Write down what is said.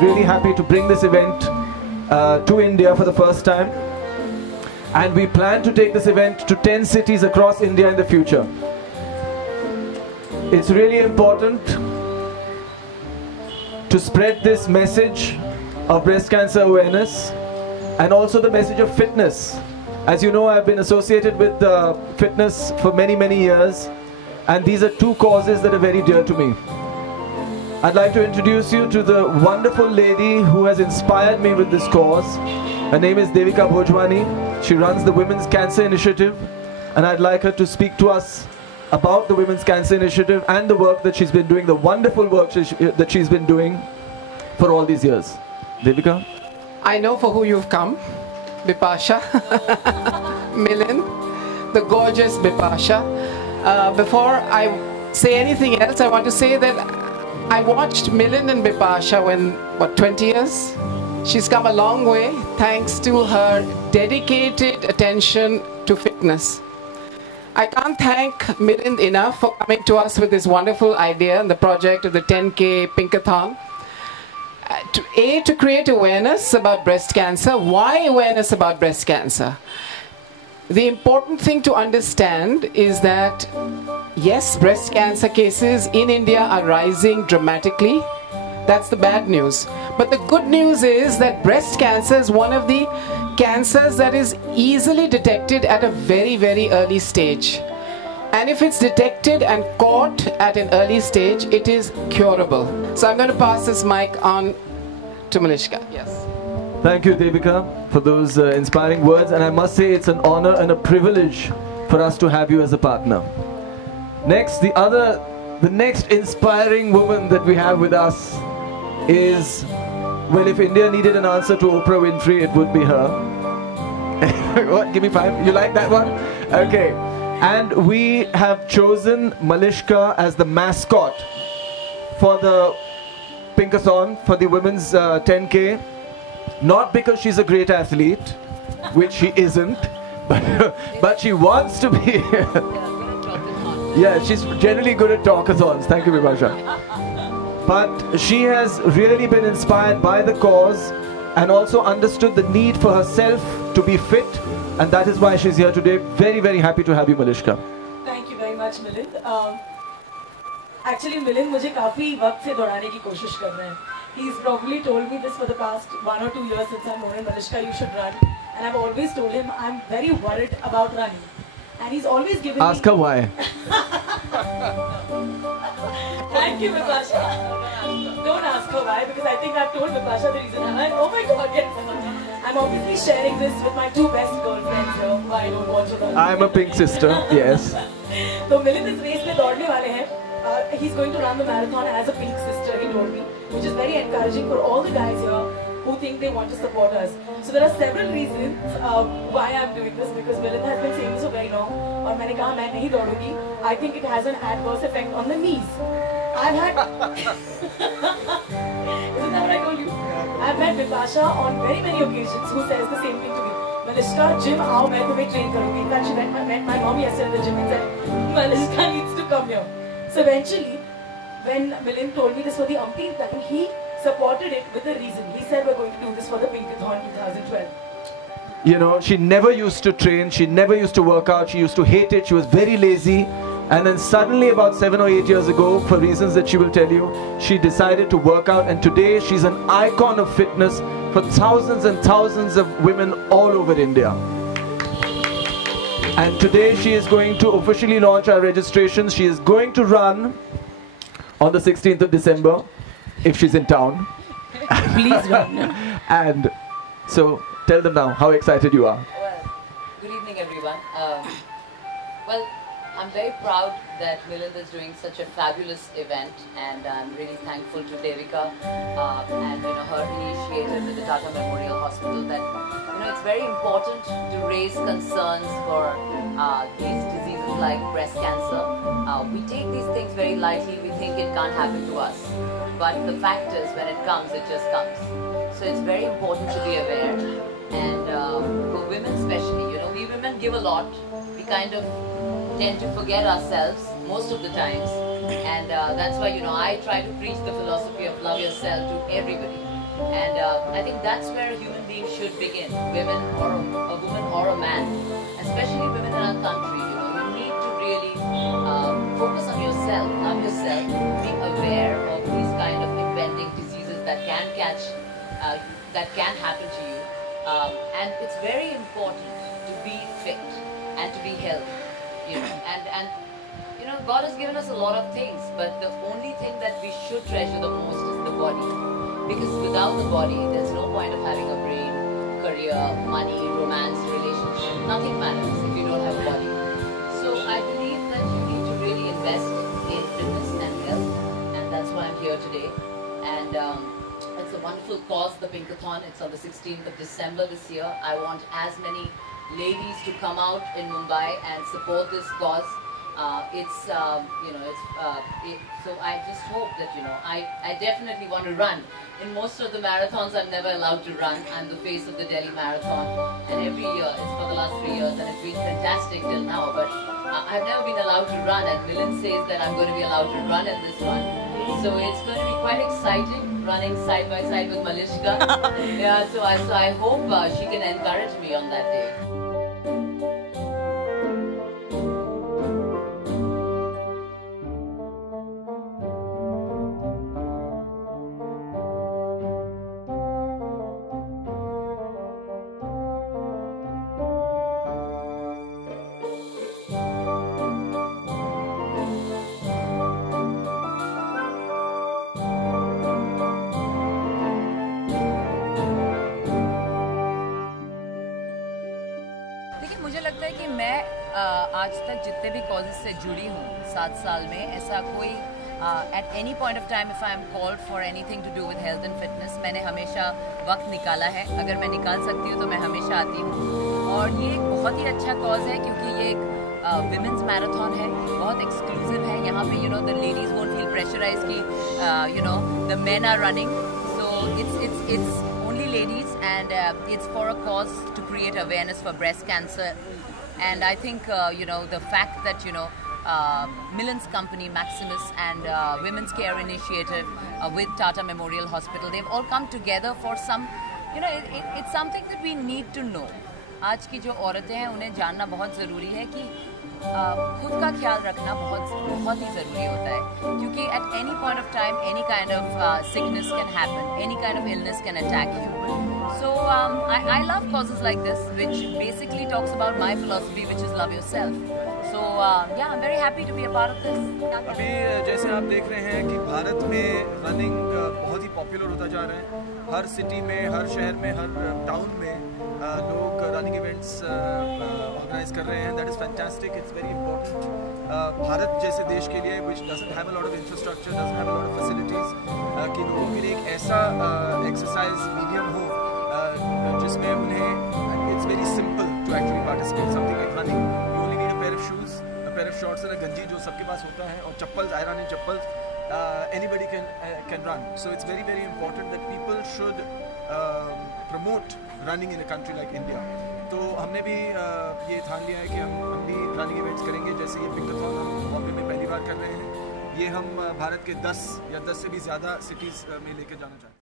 really happy to bring this event to India for the first time. And we plan to take this event to 10 cities across India in the future. It's really important to spread this message of breast cancer awareness and also the message of fitness. As you know, I've been associated with fitness for many, many years, and these are two causes that are very dear to me. I'd like to introduce you to the wonderful lady who has inspired me with this cause. Her name is Devika Bhojwani. She runs the Women's Cancer Initiative, and I'd like her to speak to us about the Women's Cancer Initiative and the work that she's been doing, the wonderful work that she's been doing for all these years. Devika? I know for who you've come, Bipasha, Milind, the gorgeous Bipasha. Before I say anything else, I want to say that I watched Milind and Bipasha when, 20 years? She's come a long way thanks to her dedicated attention to fitness. I can't thank Milind enough for coming to us with this wonderful idea and the project of the 10K Pinkathon. To create awareness about breast cancer. Why awareness about breast cancer? The important thing to understand is that, yes, breast cancer cases in India are rising dramatically. That's the bad news. But the good news is that breast cancer is one of the cancers that is easily detected at a very, very early stage. And if it's detected and caught at an early stage, it is curable. So I'm going to pass this mic on to Malishka. Yes. Thank you, Devika, for those inspiring words. And I must say it's an honor and a privilege for us to have you as a partner. Next, the next inspiring woman that we have with us is, well, if India needed an answer to Oprah Winfrey, it would be her. What? Give me 5. You like that one? Okay. And we have chosen Malishka as the mascot for the Pinkathon, for the women's 10K. Not because she's a great athlete, which she isn't, but she wants to be. Yeah, she's generally good at talkathons. Thank you, Vibhasha. But she has really been inspired by the cause and also understood the need for herself to be fit, and that is why she's here today. Very, very happy to have you, Malishka. Thank you very much, Milind. Actually, Milind मुझे काफी वक्त से दौड़ाने की कोशिश कर रहे हैं. He's probably told me this for the past 1 or 2 years since I've known him, Malishka, you should run. And I've always told him I'm very worried about running. And he's always given Ask her why. Thank you, Vipasha. Don't ask her why, because I think I've told Vipasha the reason. Oh my God, yes. I'm obviously sharing this with my 2 best girlfriends here, who I don't want to run. I'm a pink sister, yes. So Milind is race में दौड़ने वाले हैं. He's going to run the marathon as a pink sister, he told me, which is very encouraging for all the guys here who think they want to support us. So there are several reasons why I'm doing this, because Milind has been saying this for very long. और मैंने कहा मैं नहीं दौड़ूंगी. I think it has an adverse effect on the knees. I've had isn't that what I told you? I've met Vipasha on very many occasions who says the same thing to me. Malishka, gym आओ मैं तुम्हें train करूँगी. In fact, she met my mom yesterday in the gym and said Malishka needs to come here. So eventually, when Milind told me this for the umpteenth time, he supported it with a reason. He said we're going to do this for the Pinkathon 2012. You know, she never used to train, she never used to work out, she used to hate it, she was very lazy. And then suddenly about 7 or 8 years ago, for reasons that she will tell you, she decided to work out, and today she's an icon of fitness for thousands and thousands of women all over India. And today she is going to officially launch our registrations. She is going to run on the 16th of December, if she's in town. Please run. And so, tell them now how excited you are. Well, good evening everyone. Well, I'm very proud that Milind is doing such a fabulous event, and I'm really thankful to Devika and her initiative with the Tata Memorial Hospital that it's very important to raise concerns for these diseases like breast cancer. We take these things very lightly, we think it can't happen to us. But the fact is, when it comes, it just comes. So it's very important to be aware. And for women especially, we women give a lot. We kind of tend to forget ourselves most of the times. And that's why, I try to preach the philosophy of love yourself to everybody. And I think that's where a human being should begin, women or a woman or a man, especially women in our country. You need to really focus on yourself, love yourself, be aware of these kind of impending diseases that can catch, that can happen to you. And it's very important to be fit and to be healthy. And God has given us a lot of things, but the only thing that we should treasure the most is the body. Because without the body, there's no point of having a brain, career, money, romance, relationship. Nothing matters if you don't have a body. So I believe that you need to really invest in fitness and health, and that's why I'm here today. And it's a wonderful cause, the Pinkathon. It's on the 16th of December this year. I want as many ladies to come out in Mumbai and support this cause. So I just hope that, I definitely want to run. In most of the marathons, I'm never allowed to run. I'm the face of the Delhi Marathon. And every year, it's for the last 3 years, and it's been fantastic till now. But I've never been allowed to run, and Milind says that I'm going to be allowed to run in this one. So it's going to be quite exciting, running side by side with Malishka. Yeah, so I hope she can encourage me on that day. मुझे लगता है कि मैं आज तक जितने भी causes से जुड़ी हूँ 7 साल में, ऐसा कोई at any point of time if I am called for anything to do with health and fitness, मैंने हमेशा वक्त निकाला है. अगर मैं निकाल सकती हूँ तो मैं हमेशा आती हूँ. और ये एक बहुत ही अच्छा कॉज है क्योंकि ये एक विमेंस मैराथन है, बहुत एक्सक्लूसिव है. यहाँ पे the ladies won't feel pressurise कि the men are running. So it's ladies, and it's for a cause to create awareness for breast cancer. And I think the fact that Milind's company Maximus and Women's Care Initiative with Tata Memorial Hospital, they've all come together for some, it's something that we need to know. आज की जो औरतें हैं उन्हें जानना बहुत ज़रूरी है कि खुद का ख्याल रखना बहुत ही ज़रूरी होता है, क्योंकि at any point of time any kind of sickness can happen, any kind of illness can attack you. So I love causes like this, which basically talks about my philosophy, which is love yourself. So yeah, I'm very happy to be a part of this. अभी जैसे आप देख रहे हैं कि भारत में running बहुत ही popular होता जा रहा है. हर सिटी में, हर शहर में, हर टाउन में लोग रनिंग इवेंट्स ऑर्गेनाइज कर रहे हैं. That is fantastic. It's very important. Bharat जैसे देश के लिए विच doesn't have a lot of infrastructure, doesn't have a lot of facilities, कि लोगों के लिए एक ऐसा एक्सरसाइज मीडियम हो जिसमें उन्हें it's very simple to actually participate. Something like running, you only need a pair of shoes, a pair of shorts and a ganji जो सबके पास होता है, और चप्पल, आयरन चप्पल. Anybody can run. So it's very, very important that people should promote running in a country like India. तो हमने भी ये ठान लिया है कि हम भी रनिंग इवेंट्स करेंगे. जैसे ये पिंकाथॉन हम बॉम्बे में पहली बार कर रहे हैं, ये हम भारत के 10 या 10 से भी ज़्यादा सिटीज़ में लेकर जाना चाहते हैं.